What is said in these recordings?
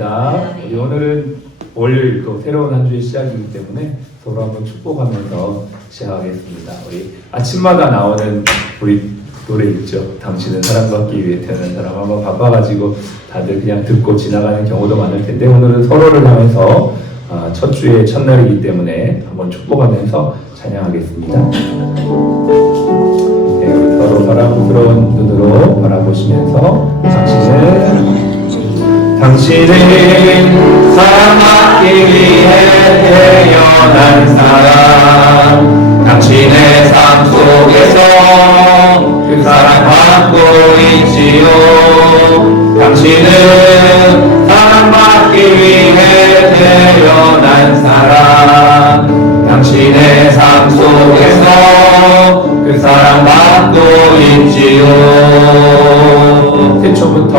반갑습니다. 우리 오늘은 월요일 또 새로운 한 주의 시작이기 때문에 서로 한번 축복하면서 시작하겠습니다. 우리 아침마다 나오는 우리 노래 있죠. 당신은 사랑받기 위해 태어난 사람. 한번 바빠가지고 다들 그냥 듣고 지나가는 경우도 많을 텐데 오늘은 서로를 향해서 첫 주의 첫날이기 때문에 한번 축복하면서 찬양하겠습니다. 네, 우리 서로 사랑스러운 눈으로 바라보시면서 당신은 사랑받기 위해 태어난 사람. 당신의 삶 속에서 그 사랑받고 있지요. 당신은 사랑받기 위해 태어난 사람. 당신의 삶 속에서 그 사랑받고 있지요. 태초부터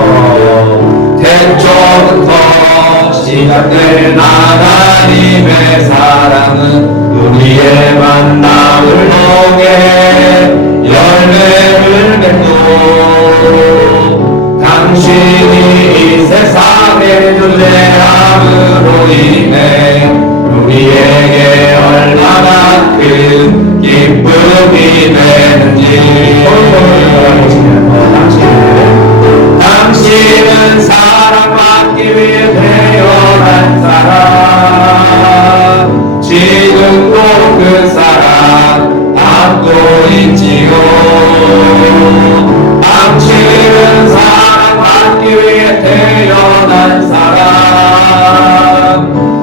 시작된 하나님의 사랑은 우리의 만남을 통해 열매를 맺고 당신이 이 세상의 존재함으로 인해 우리에게 얼마나 큰 기쁨이 되는지 당신은 사랑받기 위해 태어난 사람. 지금도 그 사랑 받고 있지요. 당신은 사랑받기 위해 태어난 사람.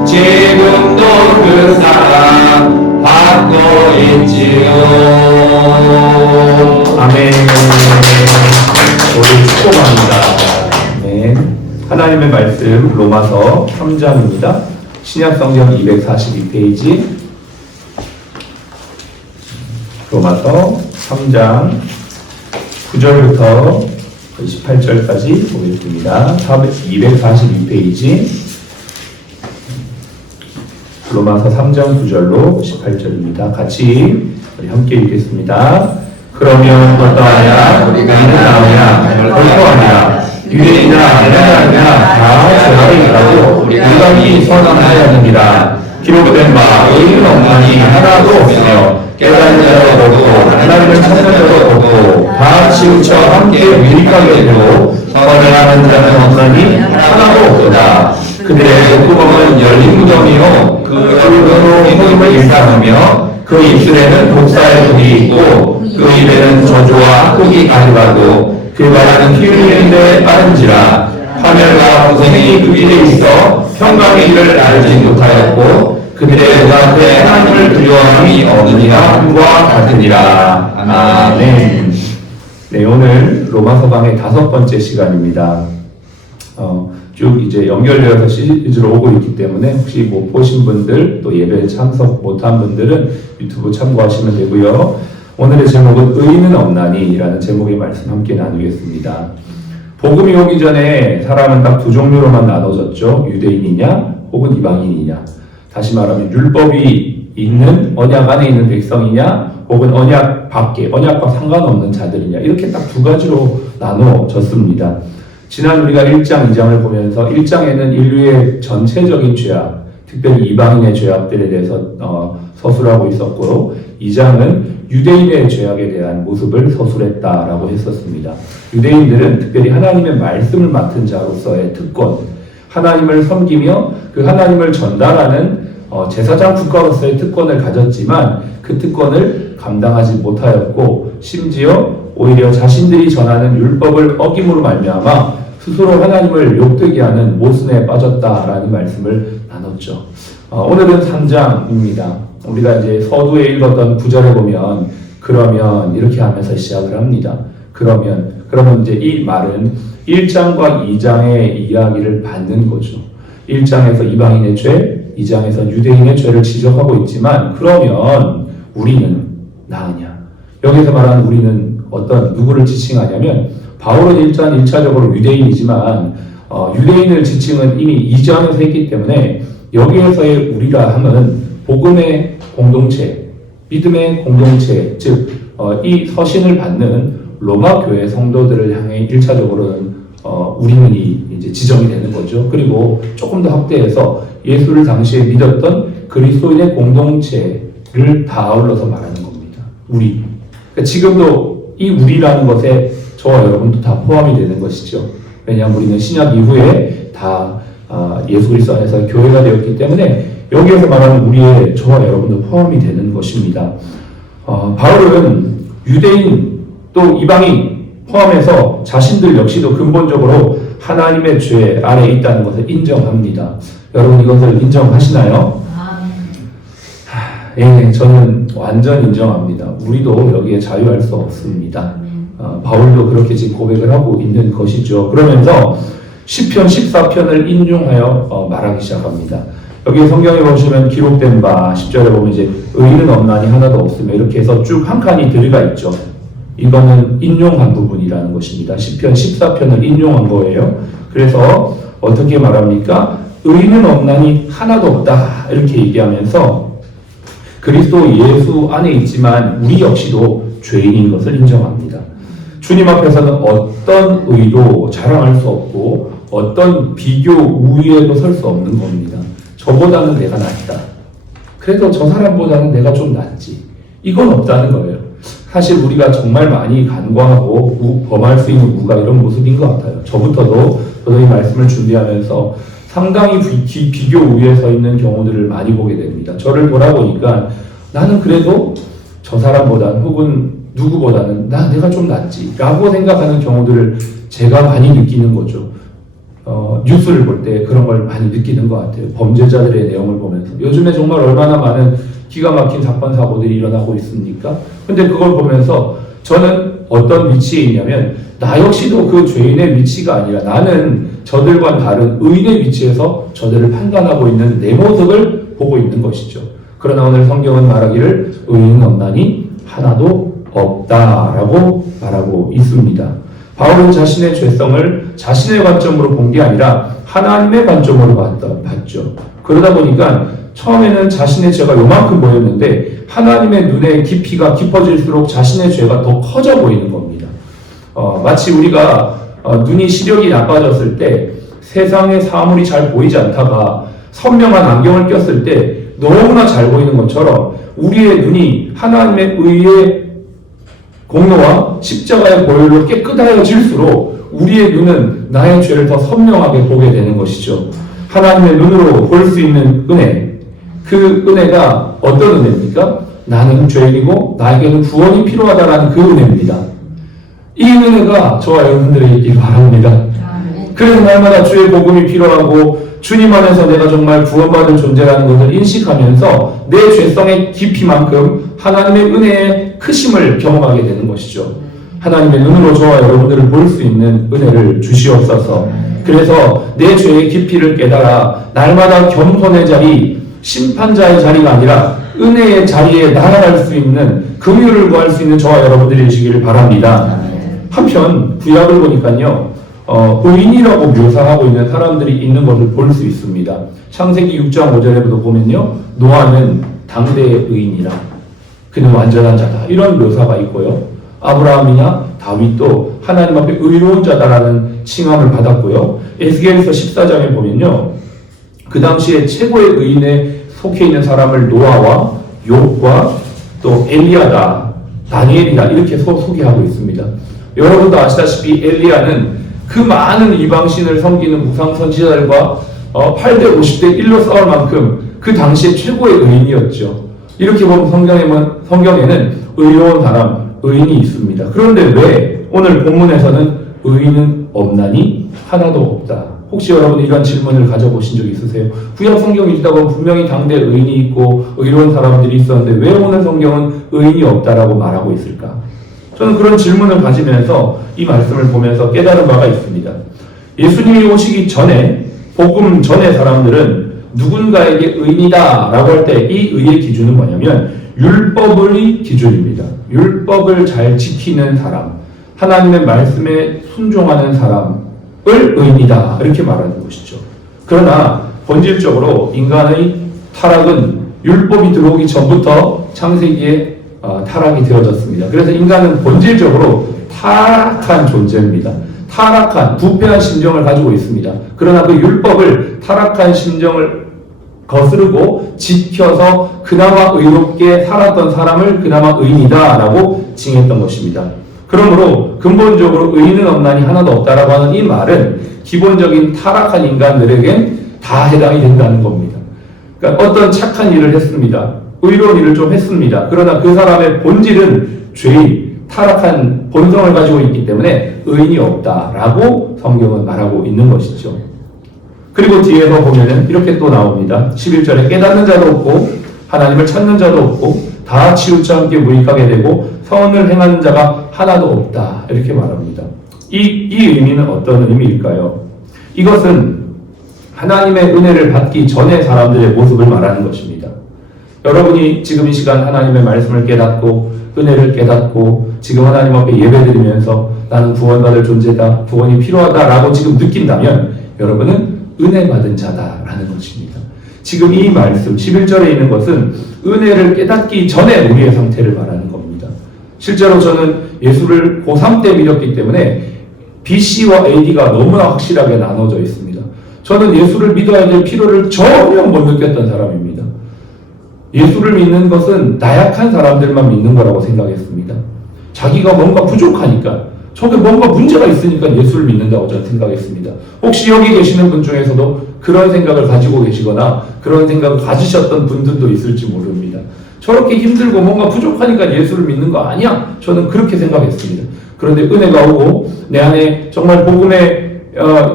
지금도 그 사랑 받고 있지요. 아멘. 우리 축복합니다. 네. 하나님의 말씀 로마서 3장입니다. 신약성경 242페이지 로마서 3장 9절부터 18절까지 보겠습니다. 242페이지 로마서 3장 9절로 18절입니다. 같이 우리 함께 읽겠습니다. 그러면 어떠하냐? 우리가 나오냐? 벌거하냐? 유대인이나 헬라이나 다 죄악이라고 우리가 이 선언하였느니라. 기록된 바 의인 없나니 하나도 없으며 깨달은 자도 없고 하나님을 찾는 자도 없고 다 치우쳐 함께 유익하게 되고 선을 하는 자는 없나니 하나도 없도다. 그들의 목구멍은 열린 무덤이요 그 얼굴로 힘을 일삼으며 그 입술에는 독사의 독이 있고 그 입에는 저주와 악독이 가득하고 그 말하는 피 흘리는데 빠른지라. 파멸과 고생이 그 길에 있어 평강의 길을 알지 못하였고 그들의 눈앞에 하나님을 두려워함이 없느니라 함과 같으니라. 아멘. 네, 오늘 로마서 강의 5번째 시간입니다. 쭉 이제 연결되어서 시리즈로 오고 있기 때문에 혹시 못 보신 분들 또 예배에 참석 못한 분들은 유튜브 참고하시면 되고요. 오늘의 제목은 의인은 없나니 라는 제목의 말씀 함께 나누겠습니다. 복음이 오기 전에 사람은 딱 두 종류로만 나눠졌죠. 유대인이냐 혹은 이방인이냐. 다시 말하면 율법이 있는 언약 안에 있는 백성이냐 혹은 언약 밖에 언약과 상관없는 자들이냐. 이렇게 딱 두 가지로 나눠졌습니다. 지난 우리가 1장, 2장을 보면서 1장에는 인류의 전체적인 죄악, 특별히 이방인의 죄악들에 대해서 서술하고 있었고 2장은 유대인의 죄악에 대한 모습을 서술했다라고 했었습니다. 유대인들은 특별히 하나님의 말씀을 맡은 자로서의 특권, 하나님을 섬기며 그 하나님을 전달하는 제사장 국가로서의 특권을 가졌지만 그 특권을 감당하지 못하였고 심지어 오히려 자신들이 전하는 율법을 어김으로 말미암아 스스로 하나님을 욕되게 하는 모순에 빠졌다라는 말씀을 나눴죠. 오늘은 3장입니다. 우리가 이제 서두에 읽었던 9절에 보면 그러면 이렇게 하면서 시작을 합니다. 그러면 이제 이 말은 1장과 2장의 이야기를 받는 거죠. 1장에서 이방인의 죄, 2장에서 유대인의 죄를 지적하고 있지만 그러면 우리는 나으냐? 여기서 말하는 우리는 누구를 지칭하냐면 바울은 1차적으로 유대인이지만 유대인을 지칭은 이미 2장에서 했기 때문에 여기에서의 우리라 함은 복음의 공동체, 믿음의 공동체, 즉 이 서신을 받는 로마 교회 성도들을 향해 1차적으로는 우리는 이제 지정이 되는 거죠. 그리고 조금 더 확대해서 예수를 당시에 믿었던 그리스도인의 공동체를 다 아울러서 말하는 겁니다. 우리. 그러니까 지금도 이 우리라는 것에 저와 여러분도 다 포함이 되는 것이죠. 왜냐하면 우리는 신약 이후에 다 예수 그리스도 안에서 교회가 되었기 때문에 여기에서 말하는 우리의 저와 여러분도 포함이 되는 것입니다. 바울은 유대인 또 이방인 포함해서 자신들 역시도 근본적으로 하나님의 죄 아래에 있다는 것을 인정합니다. 여러분 이것을 인정하시나요? 예, 저는 완전 인정합니다. 우리도 여기에 자유할 수 없습니다. 바울도 그렇게 지금 고백을 하고 있는 것이죠. 그러면서 시편 14편을 인용하여 말하기 시작합니다. 여기 성경에 보시면 기록된 바 10절에 보면 이제 의인은 없나니 하나도 없으며 이렇게 해서 쭉 한 칸이 들어가 있죠. 이거는 인용한 부분이라는 것입니다. 시편 14편을 인용한 거예요. 그래서 어떻게 말합니까? 의인은 없나니 하나도 없다 이렇게 얘기하면서 그리스도 예수 안에 있지만 우리 역시도 죄인인 것을 인정합니다. 주님 앞에서는 어떤 의도 자랑할 수 없고 어떤 비교 우위에도 설 수 없는 겁니다. 저보다는 내가 낫다. 그래도 저 사람보다는 내가 좀 낫지. 이건 없다는 거예요. 사실 우리가 정말 많이 간과하고 범할 수 있는 무가 이런 모습인 것 같아요. 저부터도 이 말씀을 준비하면서 상당히 비교 우위에 서 있는 경우들을 많이 보게 됩니다. 저를 돌아보니까 나는 그래도 저 사람보다는 혹은 누구보다는 내가 좀 낫지 라고 생각하는 경우들을 제가 많이 느끼는 거죠. 뉴스를 볼 때 그런 걸 많이 느끼는 것 같아요. 범죄자들의 내용을 보면서. 요즘에 정말 얼마나 많은 기가 막힌 사건, 사고들이 일어나고 있습니까? 근데 그걸 보면서 저는 어떤 위치에 있냐면 나 역시도 그 죄인의 위치가 아니라 나는 저들과 다른 의인의 위치에서 저들을 판단하고 있는 내 모습을 보고 있는 것이죠. 그러나 오늘 성경은 말하기를 의인은 없나니 하나도 없다라고 말하고 있습니다. 바울은 자신의 죄성을 자신의 관점으로 본 게 아니라 하나님의 관점으로 봤죠. 그러다 보니까 처음에는 자신의 죄가 요만큼 보였는데 하나님의 눈의 깊이가 깊어질수록 자신의 죄가 더 커져 보이는 겁니다. 마치 우리가 눈이 시력이 나빠졌을 때 세상의 사물이 잘 보이지 않다가 선명한 안경을 꼈을 때 너무나 잘 보이는 것처럼 우리의 눈이 하나님의 의의 공로와 십자가의 보혈로 깨끗하여질수록 우리의 눈은 나의 죄를 더 선명하게 보게 되는 것이죠. 하나님의 눈으로 볼 수 있는 은혜, 그 은혜가 어떤 은혜입니까? 나는 죄인이고 나에게는 구원이 필요하다라는 그 은혜입니다. 이 은혜가 저와 여러분들에게 있길 바랍니다. 그래서 날마다 주의 복음이 필요하고 주님 안에서 내가 정말 구원받은 존재라는 것을 인식하면서 내 죄성의 깊이만큼 하나님의 은혜의 크심을 경험하게 되는 것이죠. 하나님의 눈으로 저와 여러분들을 볼 수 있는 은혜를 주시옵소서. 그래서 내 죄의 깊이를 깨달아 날마다 겸손의 자리, 심판자의 자리가 아니라 은혜의 자리에 나아갈 수 있는 긍휼을 구할 수 있는 저와 여러분들이시기를 바랍니다. 한편 구약을 보니까요. 의인이라고 묘사하고 있는 사람들이 있는 것을 볼 수 있습니다. 창세기 6장 5절에도 보면요. 노아는 당대의 의인이라 그는 완전한 자다. 이런 묘사가 있고요. 아브라함이나 다윗도 하나님 앞에 의로운 자다라는 칭함을 받았고요. 에스겔서 14장에 보면요. 그 당시에 최고의 의인에 속해 있는 사람을 노아와 욥과 또 엘리야다, 다니엘이다 이렇게 소개하고 있습니다. 여러분도 아시다시피 엘리야는 그 많은 이방신을 섬기는 무상선지자들과 8대 50대 1로 싸울 만큼 그 당시에 최고의 의인이었죠. 이렇게 보면 성경에는 의로운 사람, 의인이 있습니다. 그런데 왜 오늘 본문에서는 의인은 없나니 하나도 없다. 혹시 여러분 이런 질문을 가져보신 적 있으세요? 구약 성경을 읽다 보면 분명히 당대 의인이 있고 의로운 사람들이 있었는데 왜 오늘 성경은 의인이 없다라고 말하고 있을까? 저는 그런 질문을 가지면서 이 말씀을 보면서 깨달은 바가 있습니다. 예수님이 오시기 전에 복음 전의 사람들은 누군가에게 의인이다 라고 할 때 이 의의 기준은 뭐냐면 율법의 기준입니다. 율법을 잘 지키는 사람, 하나님의 말씀에 순종하는 사람을 의인이다 이렇게 말하는 것이죠. 그러나 본질적으로 인간의 타락은 율법이 들어오기 전부터 창세기에 타락이 되어졌습니다. 그래서 인간은 본질적으로 타락한 존재입니다. 타락한, 부패한 심정을 가지고 있습니다. 그러나 그 율법을 타락한 심정을 거스르고 지켜서 그나마 의롭게 살았던 사람을 그나마 의인이다라고 칭했던 것입니다. 그러므로 근본적으로 의인은 없나니 하나도 없다라고 하는 이 말은 기본적인 타락한 인간들에겐 다 해당이 된다는 겁니다. 그러니까 어떤 착한 일을 했습니다. 의로운 일을 좀 했습니다. 그러나 그 사람의 본질은 죄인, 타락한 본성을 가지고 있기 때문에 의인이 없다라고 성경은 말하고 있는 것이죠. 그리고 뒤에서 보면은 이렇게 또 나옵니다. 11절에 깨닫는 자도 없고 하나님을 찾는 자도 없고 다 치우쳐 함께 무익하게 되고 선을 행하는 자가 하나도 없다. 이렇게 말합니다. 이 의미는 어떤 의미일까요? 이것은 하나님의 은혜를 받기 전의 사람들의 모습을 말하는 것입니다. 여러분이 지금 이 시간 하나님의 말씀을 깨닫고 은혜를 깨닫고 지금 하나님 앞에 예배드리면서 나는 구원받을 존재다, 구원이 필요하다라고 지금 느낀다면 여러분은 은혜 받은 자다라는 것입니다. 지금 이 말씀 11절에 있는 것은 은혜를 깨닫기 전에 우리의 상태를 말하는 겁니다. 실제로 저는 예수를 고3 때 믿었기 때문에 BC와 AD가 너무나 확실하게 나눠져 있습니다. 저는 예수를 믿어야 될 필요를 전혀 못 느꼈던 사람입니다. 예수를 믿는 것은 나약한 사람들만 믿는 거라고 생각했습니다. 자기가 뭔가 부족하니까, 저게 뭔가 문제가 있으니까 예수를 믿는다고 저는 생각했습니다. 혹시 여기 계시는 분 중에서도 그런 생각을 가지고 계시거나 그런 생각을 가지셨던 분들도 있을지 모릅니다. 저렇게 힘들고 뭔가 부족하니까 예수를 믿는 거 아니야? 저는 그렇게 생각했습니다. 그런데 은혜가 오고 내 안에 정말 복음의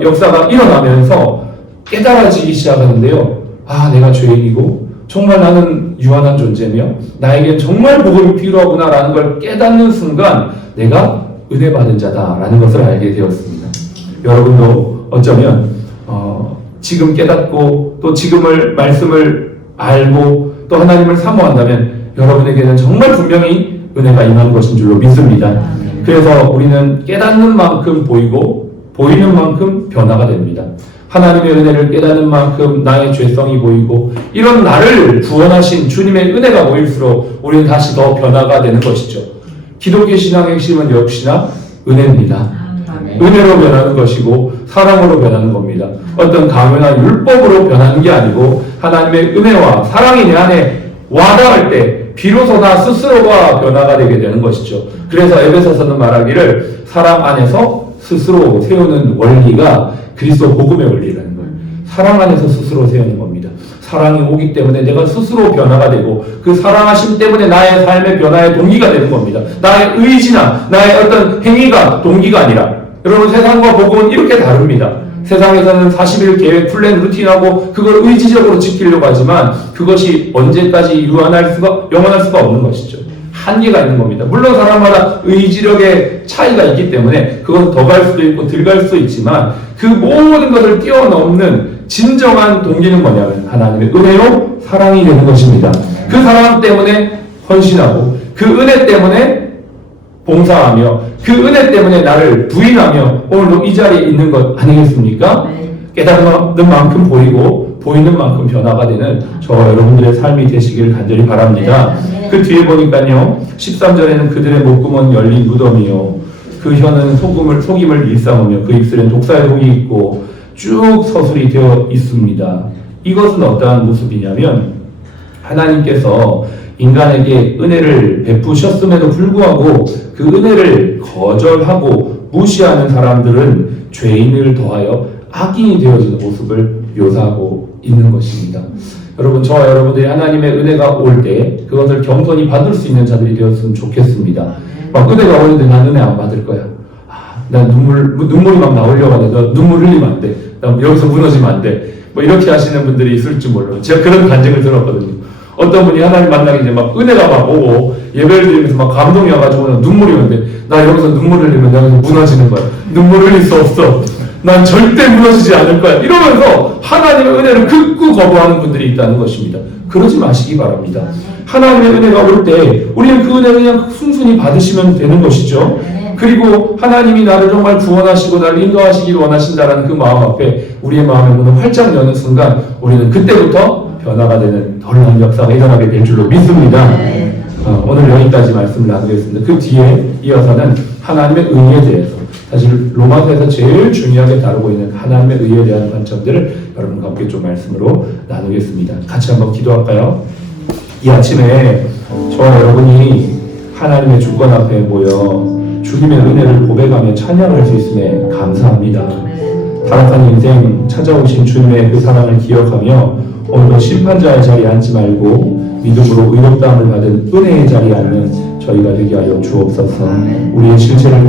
역사가 일어나면서 깨달아지기 시작하는데요. 아, 내가 죄인이고 정말 나는 유한한 존재며 나에겐 정말 복음이 필요하구나라는 걸 깨닫는 순간 내가 은혜 받은 자다라는 것을 알게 되었습니다. 여러분도 어쩌면 지금 깨닫고 또 지금을 말씀을 알고 또 하나님을 사모한다면 여러분에게는 정말 분명히 은혜가 임한 것인 줄로 믿습니다. 그래서 우리는 깨닫는 만큼 보이고 보이는 만큼 변화가 됩니다. 하나님의 은혜를 깨닫는 만큼 나의 죄성이 보이고 이런 나를 구원하신 주님의 은혜가 보일수록 우리는 다시 더 변화가 되는 것이죠. 기독교 신앙의 핵심은 역시나 은혜입니다. 은혜로 변하는 것이고 사랑으로 변하는 겁니다. 어떤 강요나 율법으로 변하는 게 아니고 하나님의 은혜와 사랑이 내 안에 와닿을 때 비로소 나 스스로가 변화가 되게 되는 것이죠. 그래서 에베소서는 말하기를 사랑 안에서 스스로 세우는 원리가 그리스도 복음의 원리라는 거예요. 사랑 안에서 스스로 세우는 겁니다. 사랑이 오기 때문에 내가 스스로 변화가 되고 그 사랑하심 때문에 나의 삶의 변화의 동기가 되는 겁니다. 나의 의지나 나의 어떤 행위가 동기가 아니라 여러분 세상과 복음은 이렇게 다릅니다. 세상에서는 40일 계획, 플랜, 루틴하고 그걸 의지적으로 지키려고 하지만 그것이 언제까지 영원할 수가 없는 것이죠. 한계가 있는 겁니다. 물론 사람마다 의지력의 차이가 있기 때문에 그건 더 갈 수도 있고 덜 갈 수도 있지만 그 모든 것을 뛰어넘는 진정한 동기는 뭐냐면 하나님의 은혜로 사랑이 되는 것입니다. 그 사랑 때문에 헌신하고 그 은혜 때문에 봉사하며 그 은혜 때문에 나를 부인하며 오늘도 이 자리에 있는 것 아니겠습니까? 깨닫는 만큼 보이고 보이는 만큼 변화가 되는 저와 여러분들의 삶이 되시길 간절히 바랍니다. 그 뒤에 보니까요 13절에는 그들의 목구멍은 열린 무덤이요 그 혀는 속임을 일삼으며 그 입술엔 독사의 독이 있고 쭉 서술이 되어 있습니다. 이것은 어떠한 모습이냐면 하나님께서 인간에게 은혜를 베푸셨음에도 불구하고 그 은혜를 거절하고 무시하는 사람들은 죄인을 더하여 악인이 되어지는 모습을 묘사하고 있는 것입니다. 여러분 저와 여러분들이 하나님의 은혜가 올 때 그것을 겸손히 받을 수 있는 자들이 되었으면 좋겠습니다. 막 은혜가 오는데 난 은혜 안 받을 거야. 난 눈물이 막 나오려고 하는데 너 눈물 흘리면 안 돼. 난 여기서 무너지면 안 돼. 뭐 이렇게 하시는 분들이 있을지 몰라요. 제가 그런 간증을 들었거든요. 어떤 분이 하나님 만나기 이제 막 은혜가 막 오고 예배를 드리면서 막 감동이 와가지고 눈물이 오는데 나 여기서 눈물 흘리면 내가 무너지는 거야. 눈물 흘릴 수 없어. 난 절대 무너지지 않을 거야. 이러면서 하나님의 은혜를 극구 거부하는 분들이 있다는 것입니다. 그러지 마시기 바랍니다. 하나님의 은혜가 올 때 우리는 그 은혜를 그냥 순순히 받으시면 되는 것이죠. 그리고 하나님이 나를 정말 구원하시고 나를 인도하시기를 원하신다라는 그 마음 앞에 우리의 마음의 문을 활짝 여는 순간 우리는 그때부터 변화가 되는 놀라운 역사가 일어나게 될 줄로 믿습니다. 오늘 여기까지 말씀을 나누겠습니다. 그 뒤에 이어서는 하나님의 의에 대해서 사실 로마서에서 제일 중요하게 다루고 있는 하나님의 의에 대한 관점들을 여러분과 함께 좀 말씀으로 나누겠습니다. 같이 한번 기도할까요? 이 아침에 저와 여러분이 하나님의 주권 앞에 모여 주님의 은혜를 고백하며 찬양할 수 있음에 감사합니다. 타락한 인생 찾아오신 주님의 그 사랑을 기억하며 오늘도 심판자의 자리에 앉지 말고 믿음으로 의롭다함을 받은 은혜의 자리에 앉는 저희가 되게 하여 주옵소서. 우리의 실체를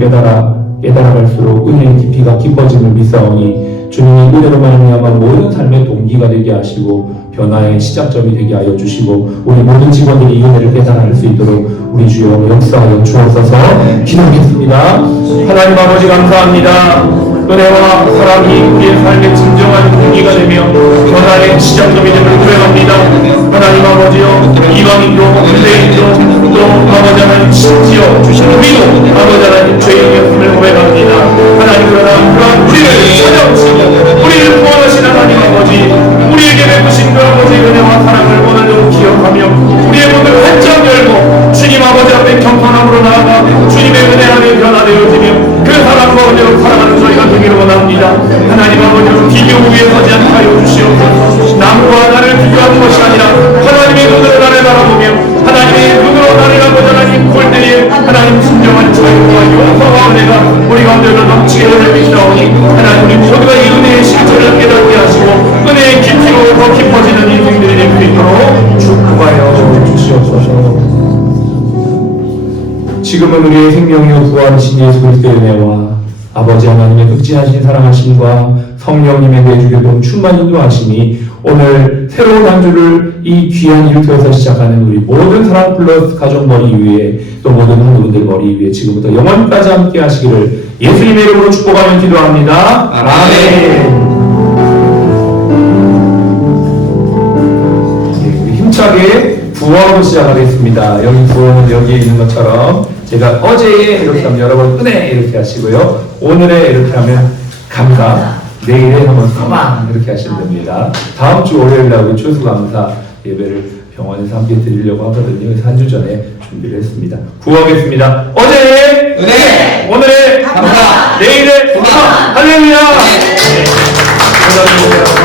깨달아갈수록 은혜의 깊이가 깊어짐을 믿사오니 주님이 은혜로 말미암아 모든 삶의 동기가 되게 하시고 변화의 시작점이 되게 하여 주시고 우리 모든 직원들이 이 은혜를 깨달아 할 수 있도록 우리 주여 역사하여 주옵소서. 기도하겠습니다. 하나님 아버지 감사합니다. 은혜와 사랑이 우리의 삶의 진정한 동기가 되며 변화의 시작점이 됨을 고백합니다. 하나님 아버지여, 이방인도 유대인도 또 아버지 하나님 심지어 우리도 아버지 하나님 죄인이었음을 고백합니다. 하나님 그러나 그러한 우리를 찾아오시고 우리를 구원하신 하나님 아버지, 우리에게 베푸신 그 아버지의 은혜와 사랑을 오늘도 기억하며 우리의 문을 활짝 열고 주님 아버지 앞에 경건함으로 나아가 주님의 은혜 안에 변화되어지며 그 사랑과 은혜로 살아가는 저희가 되기를 원합니다. 하나님 아버지로 비교 위에 서지 않게 하여 주시옵소서. 남과 나를 비교하는 것이 아니라 하나님의 눈으로 나를 바라보며 하나님의 눈으로 나를 아버지 하나님 볼 때에 하나님 진정한 자유와 용서와 은혜가 우리 가운데로 넘치게 되는 믿사오니 하나님 우리 모두가 이 은혜의 실체를 깨닫게 하시고 은혜의 깊이로 더 깊어지는 인생들이 될 수 있도록 축복하여 주시옵소서. 지금은 우리의 생명이요 구원하신 예수 그리스도의 은혜와 아버지 하나님의 극진하신 사랑하심과 성령님의 내주교동 충만 인도하심이 오늘 새로운 한 주를 이 귀한 일터에서 시작하는 우리 모든 사랑 플러스 가족 머리 위에 또 모든 한우분들 머리 위에 지금부터 영원까지 함께 하시기를 예수님의 이름으로 축복하며 기도합니다. 아멘. 우리 힘차게 구호하고 시작하겠습니다. 여기 구호는 여기에 있는 것처럼 제가 어제에 이렇게 하면 여러분 은혜 이렇게 하시고요. 오늘에 이렇게 하면 감사, 내일에 하면 소망 이렇게 하시면 됩니다. 다음 주 월요일 날 우리 추수감사 예배를 병원에서 함께 드리려고 하거든요. 그래서 한 주 전에 준비를 했습니다. 구호하겠습니다. 어제의 은혜, 오늘의 감사, 내일의 소망. 할렐루야. 네.